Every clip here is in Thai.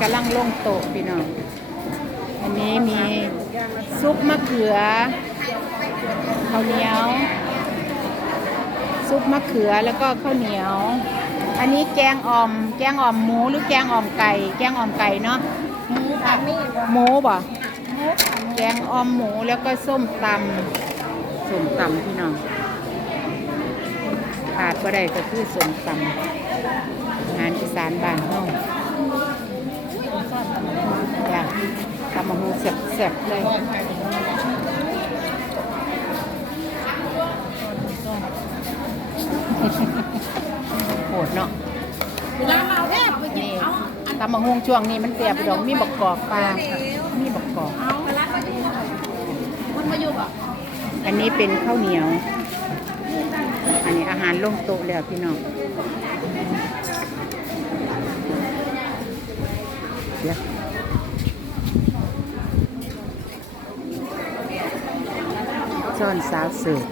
กำลังลงโต๊ะพี่น้อง อันนี้มีซุปมะเขือข้าวเหนียว ซุปมะเขือแล้วก็ข้าวเหนียว อันนี้แกงอ่อม แกงอ่อมหมูหรือแกงอ่อมไก่ แกงอ่อมไก่เนาะหมูค่ะมีหมูบ่หมูค่ะแกงอ่อมหมูแล้วก็ส้มตำส้มตำพี่น้องขาดก็ได้ก็คือส้มตำอาหารอีสานบ้านเฮาจ้ะ ตำมะฮูแซ่บๆเลยโหดเนาะนี่ตำมะฮุงช่วงนี้มันเปรียบดอกมีบักกอกปลา มีบักกอกเอาไปรักคุณมาอบอันนี้เป็นข้าวเหนียว อันนี้อาหารลงโต๊ะแล้วพี่น้องเดี๋ยว ซ่อนสาวเสิร์ฟ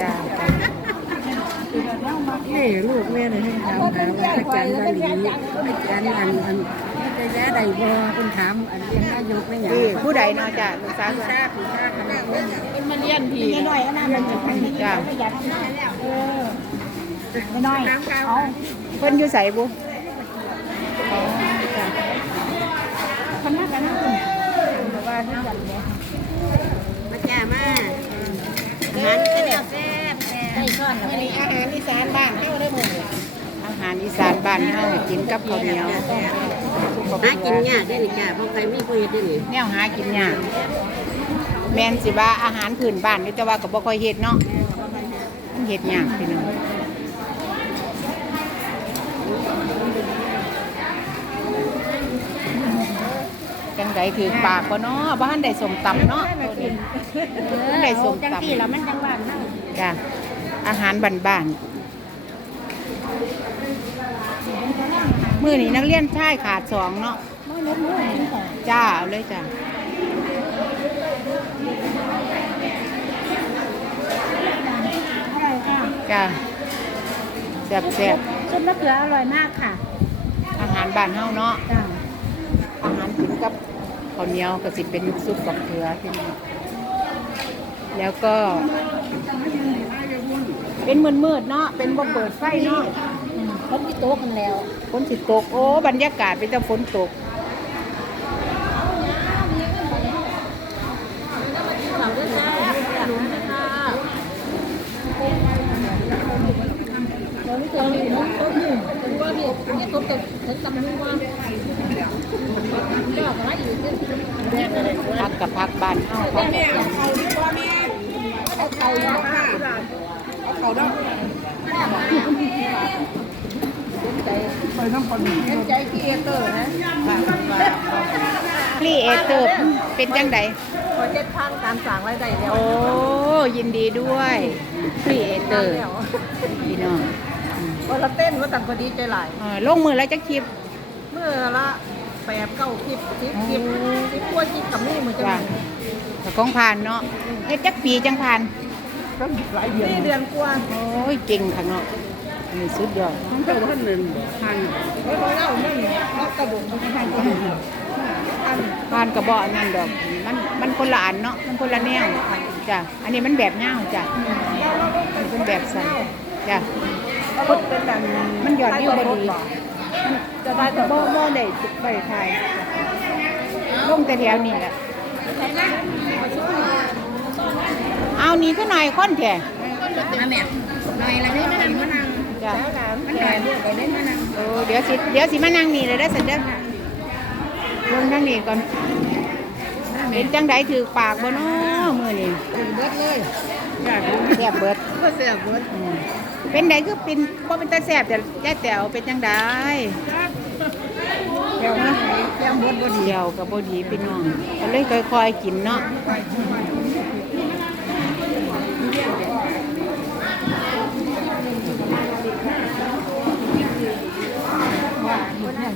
จ้านี่ลูกแม่เลยให้ถามหาว่าอาจารย์บาลีอาจารย์อันอันจะแย่ใดบ่คุณถามอันยังนายกไม่หยังพี่ผู้ใดเนาะจ้าลูกสาวทราบทรากันแล้วเนี่ยเป็นมาเลี้ยนพี่น้อยๆก็น่ามันจะไปจ้าประหยัดมาแล้วเออน้อยๆเอาเพิ่นอยู่ใส่บุ คนน่ากันน่าคุณแต่ว่าที่กันเนี่ยมาจ้ามาอาหารก็เดียวแซ่บแซ่บได้ก้อนอันนี้อาหารอีสานบ้านเฮาได้หมดอาหารอีสานบ้านเฮากินกับข้าวเหนียวหากินยากได้นี่จ้าเพราะใครไมีผู้เฮ็ดได้นี่แนวหากินยากแมนสิว่าอาหารพื้นบ้านนี่แต่ว่าก็บ่ค่อยเฮ็ดเนาะมันเฮ็ดยากพี่น้อง จังไดถือปากบ่เนาะบ้านได้สมตำเนาะมันได้สมจังตำที่แล้วมันจังหวานเนาะจ้ะอาหารบ้านๆมื้อนี้นักเรียนชายขาดสองเนาะไม่ลดมือนี่ค่ะจ้าเอาเลยจ้าอร่อยค่ะจ้าแซ่บแซ่บซุปมะเขืออร่อยมากค่ะๆอาหารบ้านเฮาเนาะจ้า อาหารกินกับข้าวเหนียวก็สิเป็นซุปกับเกลือที่นี่แล้วก็ เป็นมืดๆเนาะเป็นบ่เปิดไฟเนาะคนที่โต๊ะกันแล้วฝนสิตก โอ้บรรยากาศเป็นแต่ฝนตกสาวด้วยจ้าอยากรู้ไหมค่ะเราไม่เคยมีน้องต้นหนึ่ง เป็นว่าเนี่ยเนี่ยต้นแต่ฉันจำไม่ว่าเลือะไรอยู่พักกับพักบ้านเฮาพักกับเอาดีกว่าแม่เอาเขาเนาะค่ะเอาเขาเนาะไปน้ำปลาเห็นใจพี่เอเตอร์นะครีเอเตอร์เป็นจังไดขอเจ็ดพันการสั่งรายได้แล้วโอ้ยินดีด้วยครีเอเตอร์พี่น้อง วันละเต้นว่าต่างก็ดีใจหลาย เออลงมือแล้วจะคลิป เมื่อละแปดเก้าคลิปคลิปคลิปคลิปพวกคลิปกับนี่เหมือนจะจ้ะแต่ของผ่านเนาะเฮ็ดจักปีจังผ่านก็หลายเดือนนี่เดือนกว่าโอ้ยเก่งค่ะเนาะอันนี่สุดยอดเจ้าท่านหนึ่งบ่ทานแล้วเราเล่านั่นเรากระโดดไปทางกันอันผ่านกระบอกนั่นดอก มันมันคนละอันเนาะมันคนละแนวจ้ะอันนี้มันแบบเงาวจ้ะมันเป็นแบบสั้นจ้ะ ก็เป็นแบบมันหยอดวิวบ่ดีจะได้แต่โม่โม่ได้ไปไทยลงแต่แถวนี้แหละเอานี่ก็หน่อยคนแท้มาแม่หน่อยละนี่มานั่งมานั่งจ้ะมันหน่อยลูกไปได้มานั่งโอ้เดี๋ยวสิเดี๋ยวสิมานั่งนี่เลยได้อสันเด้อลงนั่งนี่ก่อนเป็นจังไดถือปากบ่เนาะมื้อนี้ถึงเบิดเลยอยากรู้ แซ่บเบิดก็แซ่บเบิดอืมเป็นไดคือเป็นบ่เป็นตาแซ่บแต่ยายแต๋วเป็นจังไดแก้วนะแก้วเบิดบ่ดีเดียวก็บ่ดีพี่น้องก็เลยค่อยๆกินเนาะ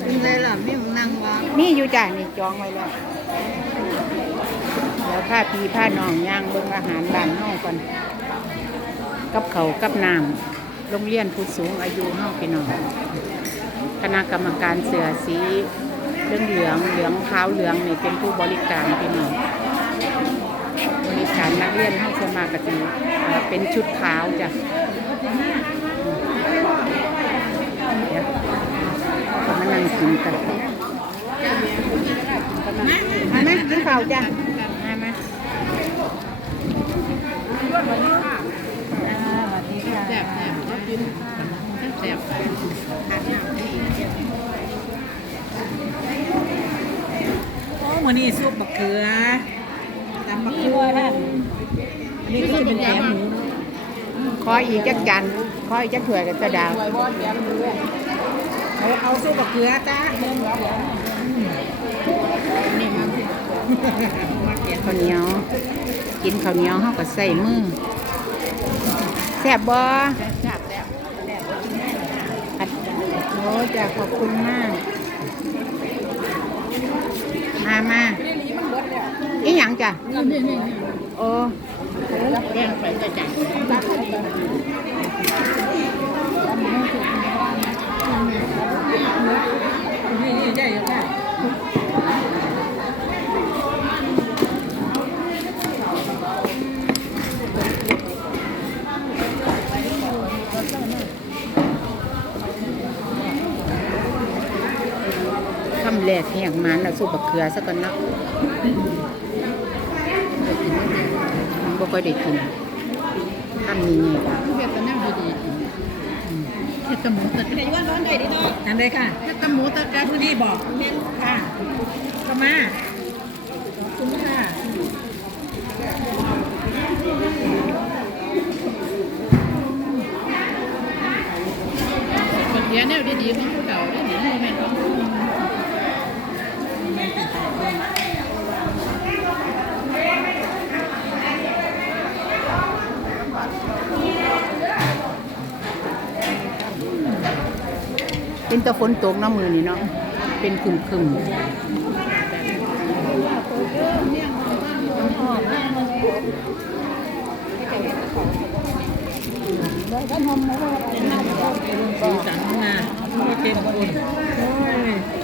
เป็นไรล่ะมีนั่งว่ามีอยู่จ้ะนี่จองไว้แล้ว แล้วพาพี่พาน้องย่างเบิ่งอาหารบ้านเฮาก่อนกับเขากับน้ำโรงเรียนผู้สูงอายุเฮาพี่น้องคณะกรรมการเสือสีเหลืองเหลืองเหลืองขาวเหลืองนี่เป็นผู้บริการพี่น้องบริการนักเรียนเฮาสวนมากติเป็นชุดขาวจ้ะเดี๋ยวมานั่งกินกันมามากินข้าวจ้ะมามา แซ่บแซ่บก็กินแซ่บ โอ้มื้อนี้ซุปบักเขือตำบักเขือท่านอันนี้ก็จะเป็นแหนมหมูขออีกจักจานขออีกจักถ้วยกับตะดาวเอาเอาซุปบักเขือจ้าข้าวเหนียว กินข้าวเหนียวเฮาก็ใส่มือแซ่บบ่ อัดโอ้ จ้ะขอบคุณมาก มามาอีหยังจ้ะนี่นี่นี่โอ้แกงไปจะจังนี่นี่ใหญ่ำ แรกแหงมันแล้วสู้บักเขือซะก่อนเนาะบ่ค่อยได้กินคำนี้ไงค่ะเฮ็ดแต่แนวดีๆเฮ็ดแต่หมูแต่ไก่ว่าร้อนได้ดีเนาะอันใดค่ะเฮ็ดแต่หมูแต่ไก่ผู้ดีบอกค่ะก็มาขอบคุณค่ะคนเดียวแนวดีๆของผู้เฒ่าได้หนิโมเมนต์ของผู้ เป็น แต่ฝนตกน้ำมือนี่เนาะเป็นคึมคึมสีสันงามเป็นคนโอ้ย